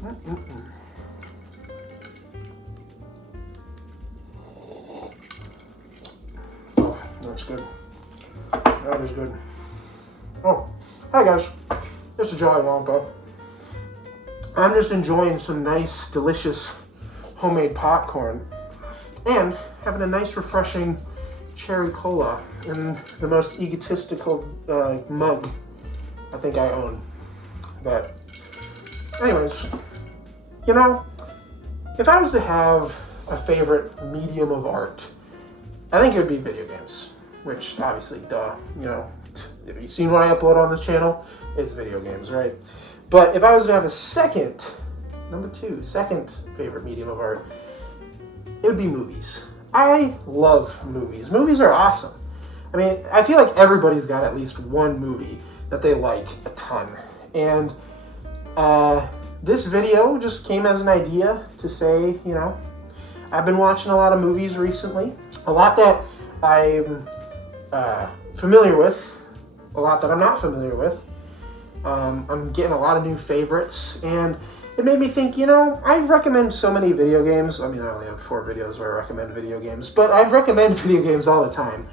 Oh, that's good. That is good. Oh, hi guys. This is Jolly Wampa. I'm just enjoying some nice, delicious homemade popcorn and having a nice, refreshing cherry cola in the most egotistical mug I think I own. But anyways, you know, if I was to have a favorite medium of art, I think it would be video games, which obviously, duh, you know, if you've seen what I upload on this channel, it's video games, right? But if I was to have a second favorite medium of art, it would be movies. I love movies. Movies are awesome. I mean, I feel like everybody's got at least one movie that they like a ton. And this video just came as an idea to say, you know, I've been watching a lot of movies recently. A lot that I'm familiar with, a lot that I'm not familiar with. I'm getting a lot of new favorites, and it made me think, you know, I recommend so many video games. I mean, I only have 4 videos where I recommend video games, but I recommend video games all the time.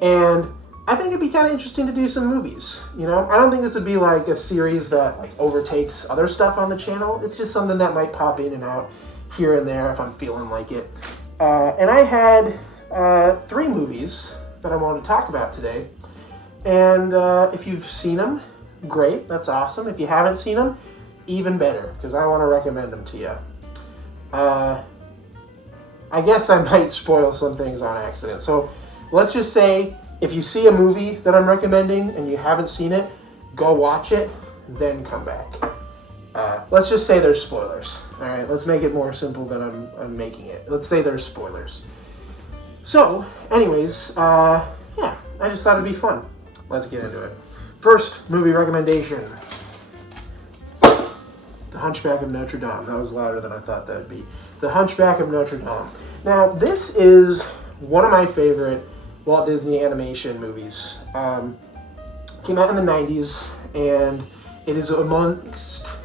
And I think it'd be kind of interesting to do some movies, you know? I don't think this would be like a series that like overtakes other stuff on the channel. It's just something that might pop in and out here and there if I'm feeling like it. And I had 3 movies that I want to talk about today. And if you've seen them, great, that's awesome. If you haven't seen them, even better, because I want to recommend them to you. I guess I might spoil some things on accident. So let's just say if you see a movie that I'm recommending and you haven't seen it, go watch it, then come back. Let's just say there's spoilers. All right, let's make it more simple than I'm making it. Let's say there's spoilers. So, anyways, yeah, I just thought it'd be fun. Let's get into it. First movie recommendation. The Hunchback of Notre Dame. That was louder than I thought that would be. The Hunchback of Notre Dame. Now, this is one of my favorite Walt Disney animation movies. Came out in the 90s, and it is amongst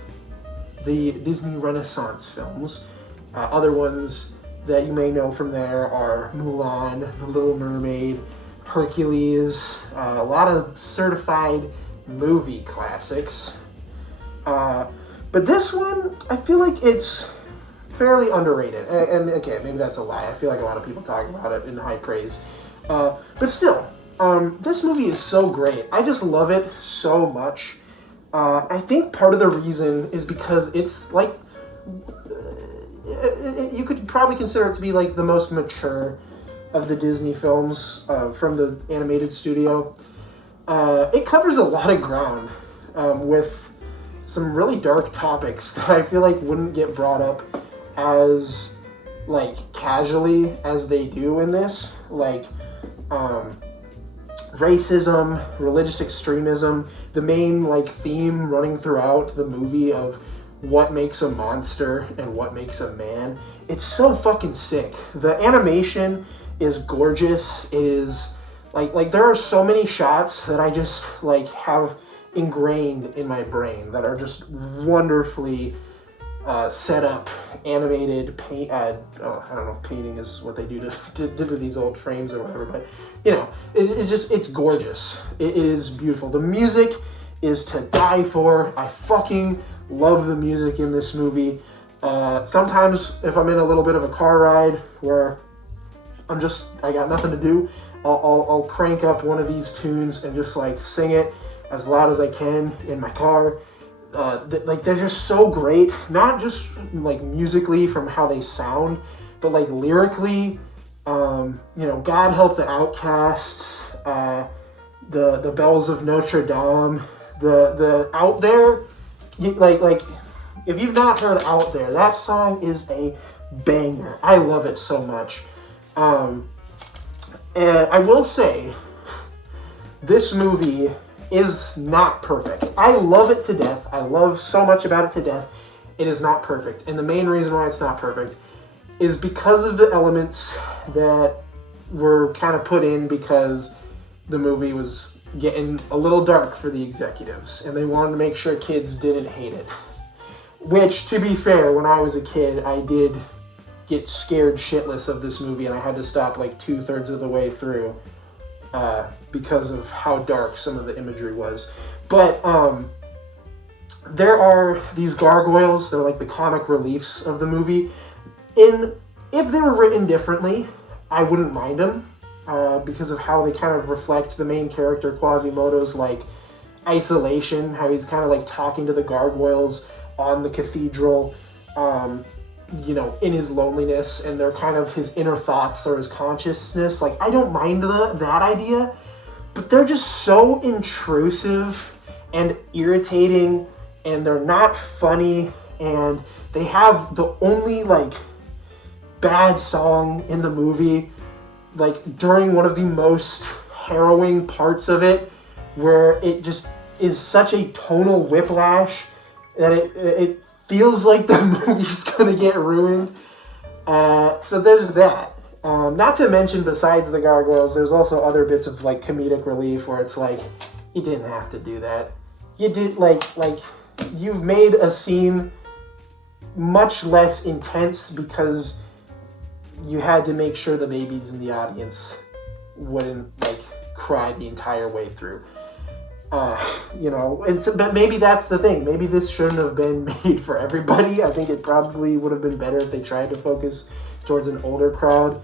the Disney Renaissance films. Other ones that you may know from there are Mulan, The Little Mermaid, Hercules, a lot of certified movie classics. But this one, I feel like it's fairly underrated. And okay, maybe that's a lie. I feel like a lot of people talk about it in high praise. But still, this movie is so great. I just love it so much. I think part of the reason is because it's like, you could probably consider it to be like the most mature of the Disney films from the animated studio. It covers a lot of ground with some really dark topics that I feel like wouldn't get brought up as like casually as they do in this, like racism, religious extremism, the main like theme running throughout the movie of what makes a monster and what makes a man. It's so fucking sick. The animation is gorgeous. It is like there are so many shots that I just like have ingrained in my brain that are just wonderfully set up, animated, paint. I don't know if painting is what they do to these old frames or whatever, but you know, it's gorgeous. It is beautiful. The music is to die for. I fucking love the music in this movie. Sometimes if I'm in a little bit of a car ride where I got nothing to do, I'll crank up one of these tunes and just like sing it as loud as I can in my car. Like they're just so great, not just like musically from how they sound, but like lyrically. You know, God Help the Outcasts, the Bells of Notre Dame, the Out There. Like if you've not heard Out There, that song is a banger. I love it so much. And I will say, this movie is not perfect. I love it to death. I love so much about it to death. It is not perfect. And the main reason why it's not perfect is because of the elements that were kind of put in because the movie was getting a little dark for the executives and they wanted to make sure kids didn't hate it. Which, to be fair, when I was a kid, I did get scared shitless of this movie, and I had to stop like 2/3 of the way through because of how dark some of the imagery was. But there are these gargoyles. They're like the comic reliefs of the movie. If they were written differently, I wouldn't mind them because of how they kind of reflect the main character Quasimodo's like isolation, how he's kind of like talking to the gargoyles on the cathedral, in his loneliness, and they're kind of his inner thoughts or his consciousness. Like, I don't mind that idea, but they're just so intrusive and irritating, and they're not funny, and they have the only, like, bad song in the movie, like, during one of the most harrowing parts of it, where it just is such a tonal whiplash that it feels like the movie's gonna get ruined. So there's that. Not to mention, besides the gargoyles, there's also other bits of like comedic relief where it's like, you didn't have to do that. You did like you've made a scene much less intense because you had to make sure the babies in the audience wouldn't like cry the entire way through. But maybe that's the thing. Maybe this shouldn't have been made for everybody. I think it probably would have been better if they tried to focus towards an older crowd.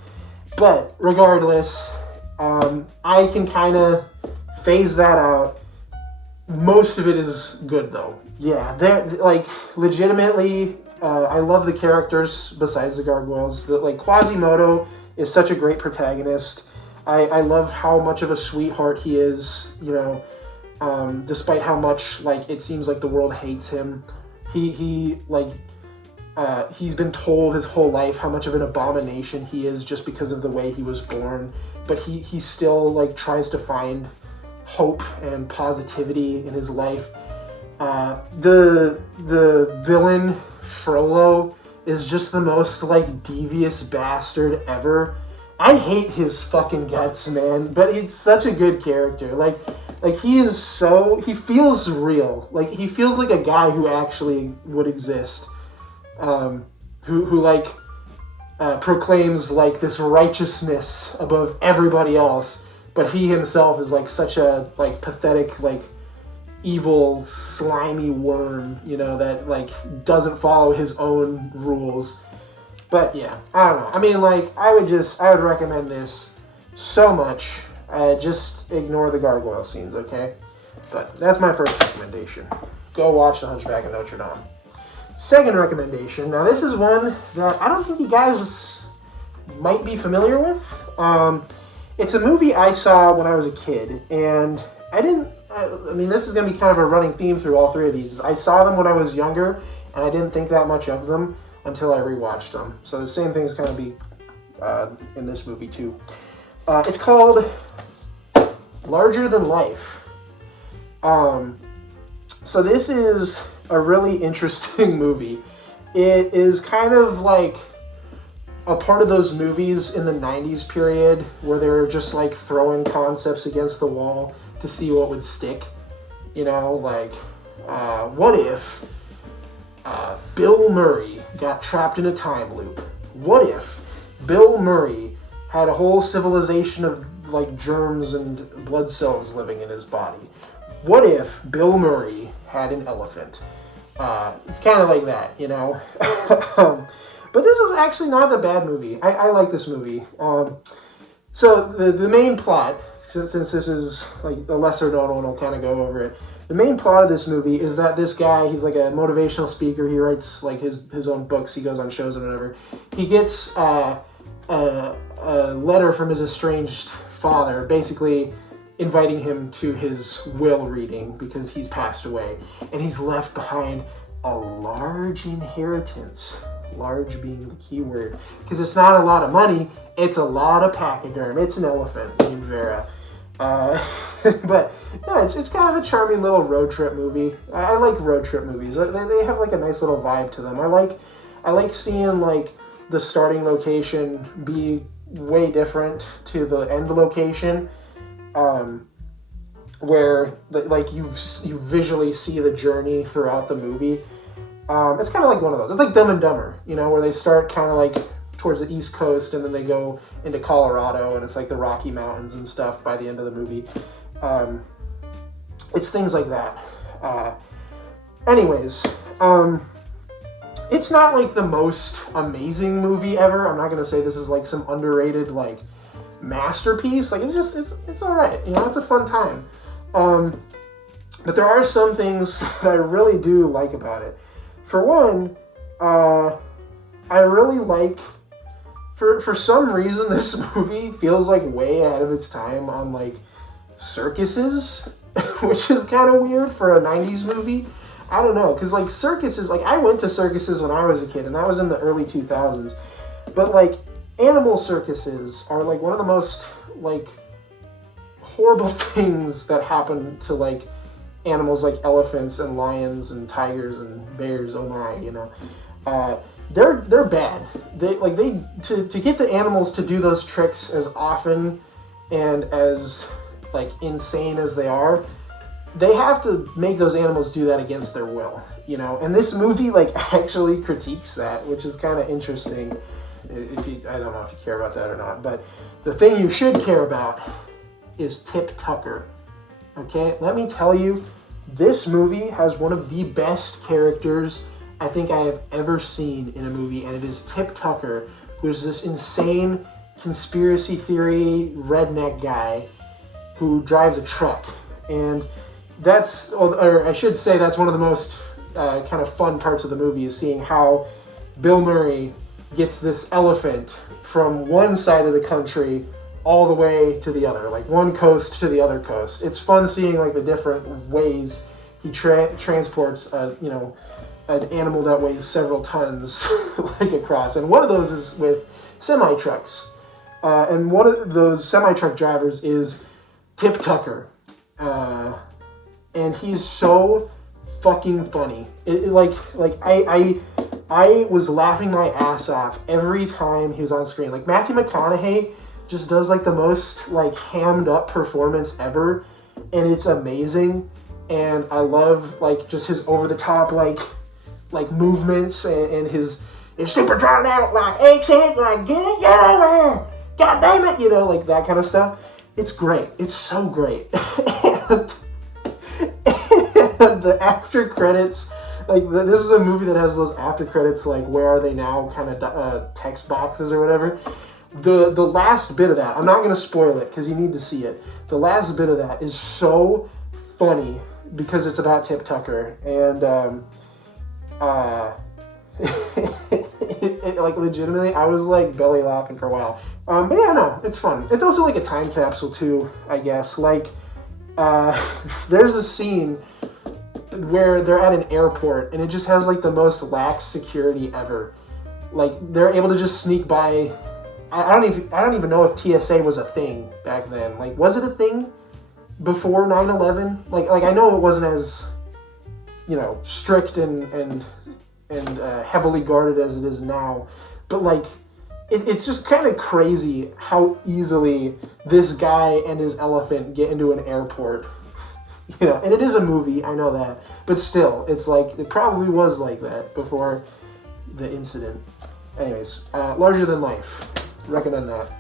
But regardless, I can kind of phase that out. Most of it is good though. Yeah, they're like legitimately. I love the characters besides the gargoyles. Quasimodo is such a great protagonist. I love how much of a sweetheart he is. Despite how much like it seems like the world hates him, he's been told his whole life how much of an abomination he is just because of the way he was born. But he still like tries to find hope and positivity in his life. The villain Frollo is just the most like devious bastard ever. I hate his fucking guts, man, but he's such a good character. Like he feels real. Like he feels like a guy who actually would exist. Who proclaims like this righteousness above everybody else, but he himself is like such a like pathetic like evil slimy worm, that like doesn't follow his own rules. But yeah, I don't know. I mean, like I would recommend this so much. Just ignore the gargoyle scenes, okay? But that's my first recommendation. Go watch The Hunchback of Notre Dame. Second recommendation. Now this is one that I don't think you guys might be familiar with. It's a movie I saw when I was a kid, and this is going to be kind of a running theme through all three of these. I saw them when I was younger, and I didn't think that much of them until I rewatched them. So the same thing is going to be in this movie too. It's called Larger Than Life. So this is a really interesting movie. It is kind of like a part of those movies in the 90s period where they were just like throwing concepts against the wall to see what would stick. What if Bill Murray got trapped in a time loop? What if Bill Murray had a whole civilization of like germs and blood cells living in his body? What if Bill Murray had an elephant? It's kind of like that, But this is actually not a bad movie. I like this movie. So the main plot, since this is like a lesser known one, I'll kind of go over it. The main plot of this movie is that this guy, he's like a motivational speaker. He writes like his own books. He goes on shows and whatever. He gets a letter from his estranged father, basically inviting him to his will reading because he's passed away, and he's left behind a large inheritance. Large being the key word, because it's not a lot of money, it's a lot of pachyderm. It's an elephant named Vera. But yeah, it's kind of a charming little road trip movie. I like road trip movies. They have like a nice little vibe to them. I like seeing like the starting location be way different to the end location, where like you visually see the journey throughout the movie. It's kind of like one of those. It's like Dumb and Dumber, where they start kind of like towards the East Coast and then they go into Colorado and it's like the Rocky Mountains and stuff by the end of the movie. It's things like that. Anyways, it's not like the most amazing movie ever. I'm not going to say this is like some underrated like masterpiece. Like it's all right. It's a fun time. But there are some things that I really do like about it. For one, I really like, for some reason, this movie feels like way ahead of its time on like circuses, which is kind of weird for a 90s movie. I don't know, because like circuses, like I went to circuses when I was a kid, and that was in the early 2000s. But like animal circuses are like one of the most like horrible things that happen to like animals like elephants and lions and tigers and bears. Oh my, they're bad. To get the animals to do those tricks as often and as like insane as they are, they have to make those animals do that against their will, And this movie like actually critiques that, which is kind of interesting. I don't know if you care about that or not, but the thing you should care about is Tip Tucker. Okay, let me tell you, this movie has one of the best characters I think I have ever seen in a movie, and it is Tip Tucker, who's this insane conspiracy theory redneck guy who drives a truck. And or I should say that's one of the most kind of fun parts of the movie, is seeing how Bill Murray gets this elephant from one side of the country all the way to the other, like one coast to the other coast. It's fun seeing like the different ways he transports an animal that weighs several tons like across. And one of those is with semi-trucks. And one of those semi-truck drivers is Tip Tucker. And he's so fucking funny. I was laughing my ass off every time he was on screen. Like Matthew McConaughey just does like the most like hammed up performance ever, and it's amazing. And I love like just his over the top like movements and his super drawn out like accent, like get over there, god damn it, like that kind of stuff. It's great. It's so great. And the after credits, this is a movie that has those after credits, like where are they now kind of text boxes or whatever. The last bit of that, I'm not going to spoil it because you need to see it. The last bit of that is so funny because it's about Tip Tucker, and like legitimately, I was like belly laughing for a while. But yeah, no, it's fun. It's also like a time capsule too, I guess. Like, there's a scene where they're at an airport and it just has like the most lax security ever. Like they're able to just sneak by. I don't even know if TSA was a thing back then. Like, was it a thing before 9/11? Like I know it wasn't as strict and heavily guarded as it is now, but like it's just kind of crazy how easily this guy and his elephant get into an airport. And it is a movie, I know that, but still, it's like it probably was like that before the incident. Anyways, Larger Than Life, recommend that.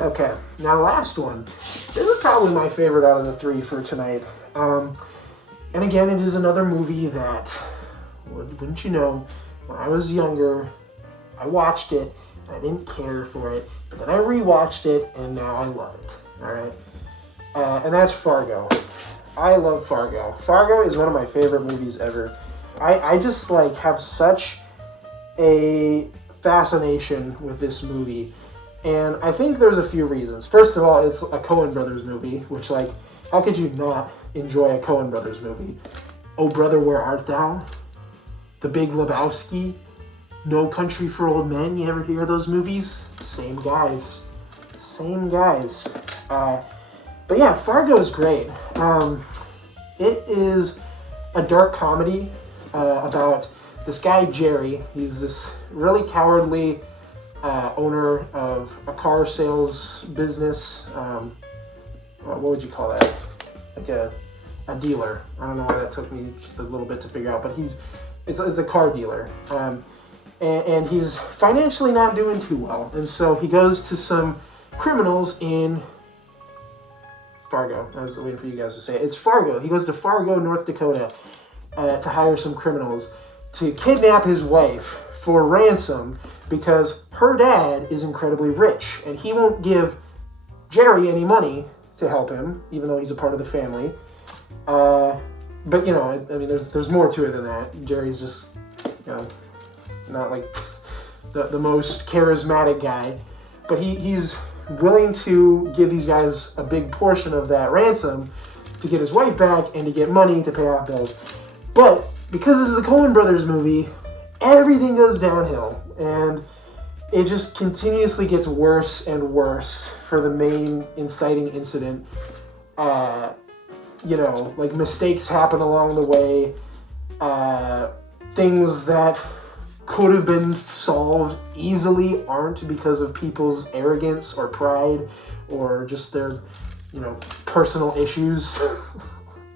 Okay, now last one. This is probably my favorite out of the three for tonight. And again, it is another movie that, wouldn't you know, when I was younger, I watched it, and I didn't care for it, but then I rewatched it, and now I love it, alright? And that's Fargo. I love Fargo. Fargo is one of my favorite movies ever. I just, like, have such a fascination with this movie, and I think there's a few reasons. First of all, it's a Coen Brothers movie, which, like, how could you not enjoy a Coen Brothers movie? Oh Brother, Where Art Thou? The Big Lebowski? No Country for Old Men? You ever hear those movies? Same guys. But yeah, Fargo is great. It is a dark comedy about this guy, Jerry. He's this really cowardly owner of a car sales business. What would you call that? Like a dealer. I don't know why that took me a little bit to figure out, but he's it's a car dealer. And he's financially not doing too well. And so he goes to some criminals in Fargo. I was waiting for you guys to say it. It's Fargo. He goes to Fargo, North Dakota, to hire some criminals to kidnap his wife for ransom because her dad is incredibly rich and he won't give Jerry any money to help him, even though he's a part of the family. But, you know, I mean, there's more to it than that. Jerry's just, you know, not like the most charismatic guy. But he's willing to give these guys a big portion of that ransom to get his wife back and to get money to pay off bills. But because this is a Coen Brothers movie, everything goes downhill. And it just continuously gets worse and worse for the main inciting incident. You know, like mistakes happen along the way. Things that could have been solved easily aren't because of people's arrogance or pride or just their, you know, personal issues,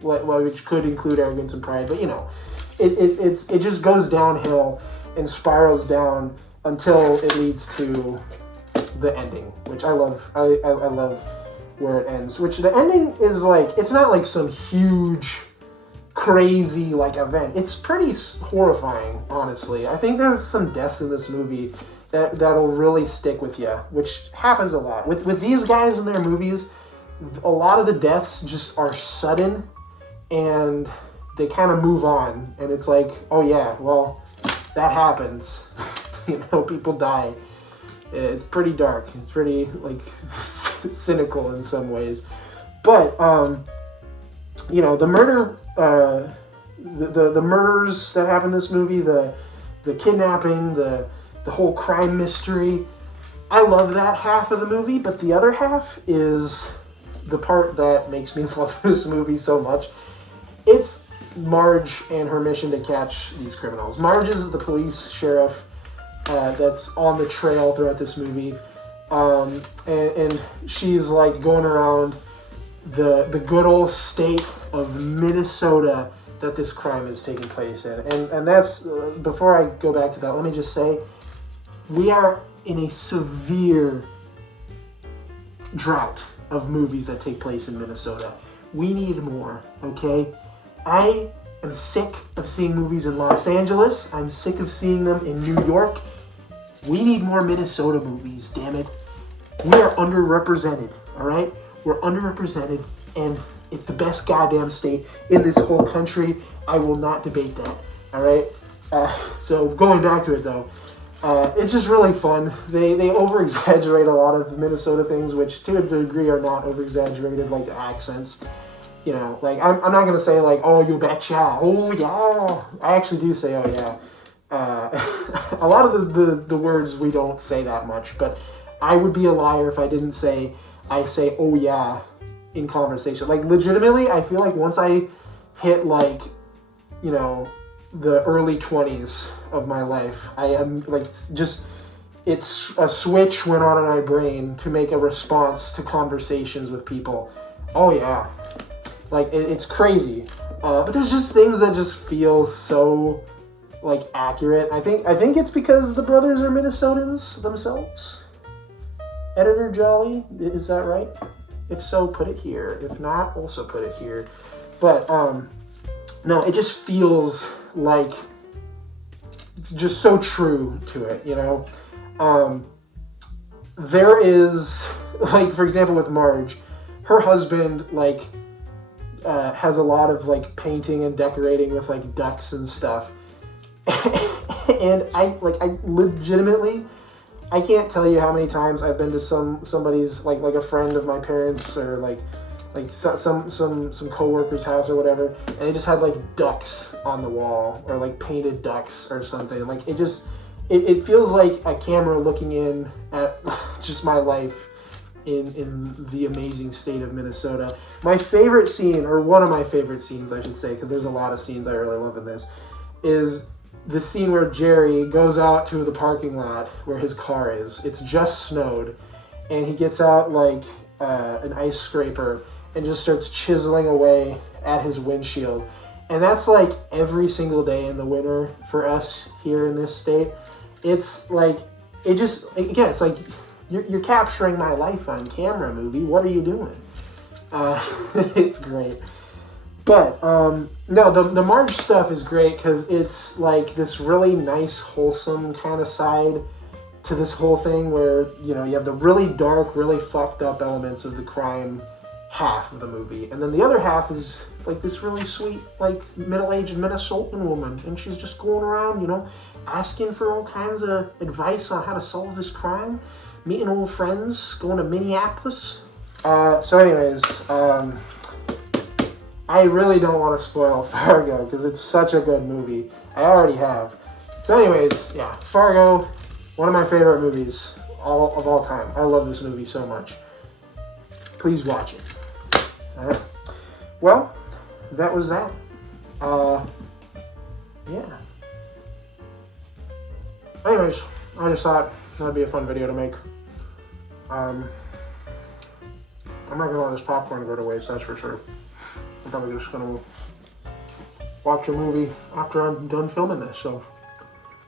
which could include arrogance and pride. But, you know, it just goes downhill and spirals down until it leads to the ending, which I love. I love where it ends, which the ending is like, it's not like some huge, crazy, like, event. It's pretty horrifying, honestly. I think there's some deaths in this movie that'll really stick with you, which happens a lot. With these guys in their movies, a lot of the deaths just are sudden, and they kind of move on, and it's like, oh yeah, well, that happens. You know, people die. It's pretty dark. It's pretty, like, cynical in some ways. But, you know, the murder, the murders that happen in this movie, the kidnapping, the whole crime mystery, I love that half of the movie, but the other half is the part that makes me love this movie so much. It's Marge and her mission to catch these criminals. Marge is the police sheriff that's on the trail throughout this movie, and she's like going around the good old state of Minnesota that this crime is taking place in, and that's before I go back to that, let me just say we are in a severe drought of movies that take place in Minnesota. We need more, okay? I am sick of seeing movies in Los Angeles. I'm sick of seeing them in New York. We need more Minnesota movies, damn it. We are underrepresented, all right? We're underrepresented, and it's the best goddamn state in this whole country. I will not debate that, all right? So going back to it, though, it's just really fun. They over-exaggerate a lot of Minnesota things, which to a degree are not over-exaggerated, like accents. You know, like, I'm not going to say, like, oh, you betcha, oh, yeah. I actually do say, oh, yeah. A lot of the words we don't say that much, but I would be a liar if I didn't say, I say, oh, yeah, in conversation. Like, legitimately, I feel like once I hit, like, you know, the early 20s of my life, I am, like, just, it's a switch went on in my brain to make a response to conversations with people. Oh, yeah. Like, it's crazy. But there's just things that just feel so, like, accurate. I think it's because the brothers are Minnesotans themselves. Editor Jolly, is that right? If so, put it here. If not, also put it here. But, no, it just feels like it's just so true to it, you know? There is, like, for example, with Marge, her husband, like, has a lot of, like, painting and decorating with, like, ducks and stuff. And I legitimately, I can't tell you how many times I've been to somebody's, like a friend of my parents, or like some coworker's house or whatever, and they just had, like, ducks on the wall, or, like, painted ducks or something. Like, it feels like a camera looking in at just my life in the amazing state of Minnesota. My favorite scene, or one of my favorite scenes, I should say, because there's a lot of scenes I really love in this, is the scene where Jerry goes out to the parking lot where his car is. It's just snowed, and he gets out, like, an ice scraper and just starts chiseling away at his windshield. And that's like every single day in the winter for us here in this state. It's like, it just, again, it's like you're capturing my life on camera, movie. What are you doing? It's great. But, no, the Marge stuff is great because it's like this really nice, wholesome kind of side to this whole thing where, you know, you have the really dark, really fucked up elements of the crime half of the movie. And then the other half is like this really sweet, like middle-aged Minnesotan woman. And she's just going around, you know, asking for all kinds of advice on how to solve this crime, meeting old friends, going to Minneapolis. So anyways, I really don't want to spoil Fargo because it's such a good movie. I already have. So anyways, yeah, Fargo, one of my favorite movies of all time. I love this movie so much. Please watch it. All right. Well, that was that. Yeah. Anyways, I just thought that'd be a fun video to make. I'm not gonna let this popcorn go to waste, that's for sure. I'm probably just gonna watch a movie after I'm done filming this, so.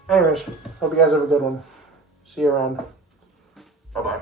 Anyways, hope you guys have a good one. See you around. Bye-bye.